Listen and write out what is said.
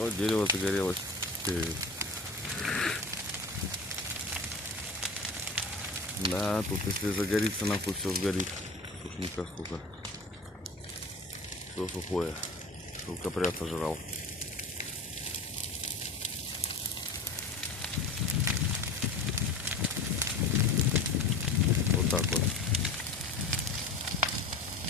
Вот дерево загорелось. Да, тут если загорится, нахуй все сгорит. Сушника, сука. Все сухое. Шелкопряд сожрал.